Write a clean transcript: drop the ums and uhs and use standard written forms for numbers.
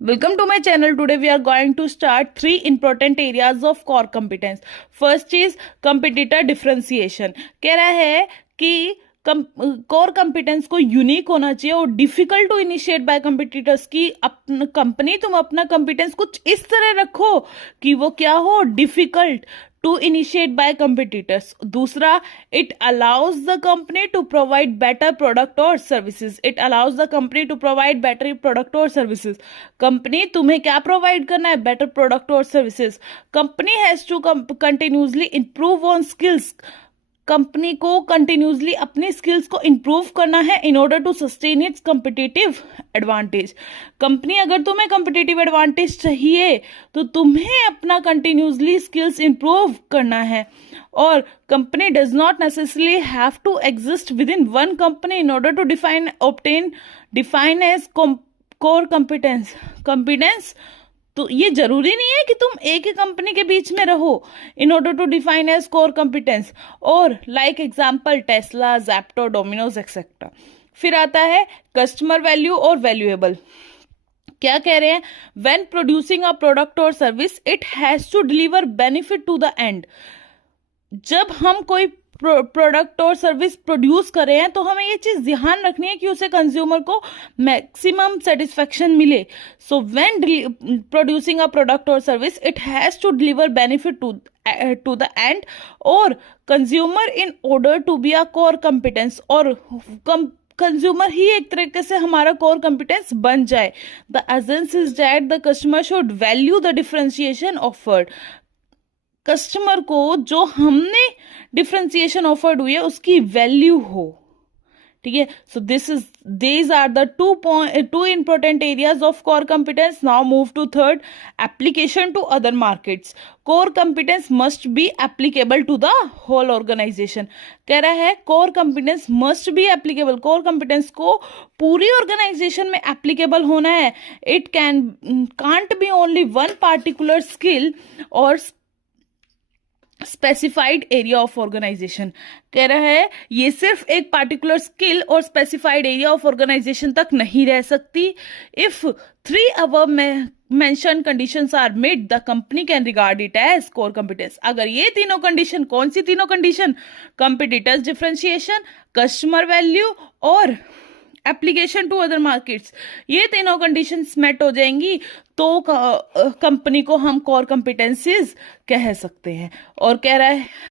Welcome to my channel. Today we are going to start three important areas of core competence. First is competitor differentiation. कह रहा है कि core competence को unique होना चाहिए और difficult to initiate by competitors की company तुम अपना कंपिटेंस कुछ इस तरह रखो कि वो क्या हो, difficult to initiate by competitors. दूसरा, it allows the company to provide better product और services. It allows the company to provide better product और सर्विसेज. कंपनी तुम्हें क्या प्रोवाइड करना है? बेटर प्रोडक्ट और services. Company has to continuously improve on skills. Company को continuously अपनी skills को इंप्रूव करना है in order to sustain its competitive advantage. Company अगर तुम्हें कम्पिटिटिव एडवांटेज चाहिए तो तुम्हें अपना कंटिन्यूसली स्किल्स इंप्रूव करना है. और company does not necessarily have to exist within one company in order to define as core competence. तो ये जरूरी नहीं है कि तुम एक ही कंपनी के बीच में रहो in order to define as core competence. और like example Tesla, Zepto, Domino's etcetera. फिर आता है कस्टमर वैल्यू और वैल्यूएबल. क्या कह रहे हैं? व्हेन प्रोड्यूसिंग अ प्रोडक्ट और service it has to deliver benefit to the end. जब हम कोई प्रोडक्ट और सर्विस प्रोड्यूस कर रहे हैं तो हमें ये चीज ध्यान रखनी है कि उसे कंज्यूमर को मैक्सिमम सेटिस्फेक्शन मिले. So when producing a product और service it has to deliver benefit to the end और consumer in order to be a core competence. और कंज्यूमर ही एक तरीके से हमारा कोर कंपिटेंस बन जाए. The essence is that the customer should value the differentiation offered. Customer को जो हमने डिफरेंशिएशन ऑफर्ड हुई है उसकी वैल्यू हो. ठीक है. So these are the two important areas of core competence. Now move to third, application to other markets. Core competence must be applicable to the whole organisation. कह रहा है core competence must be applicable. Core competence को पूरी organisation में applicable होना है. It can't be only one particular skill और specified area of organisation. कह रहा है ये सिर्फ एक पार्टिकुलर स्किल और स्पेसिफाइड एरिया ऑफ ऑर्गेनाइजेशन तक नहीं रह सकती. If three above mentioned conditions are met the company can regard it as core competence. अगर ये तीनों कंडीशन, कौन सी तीनों condition? Competitors differentiation, customer value और एप्लीकेशन टू अदर मार्केट्स. ये तीनों कंडीशंस मेट हो जाएंगी तो कंपनी को हम कोर कंपिटेंसीज कह सकते हैं. और कह रहा है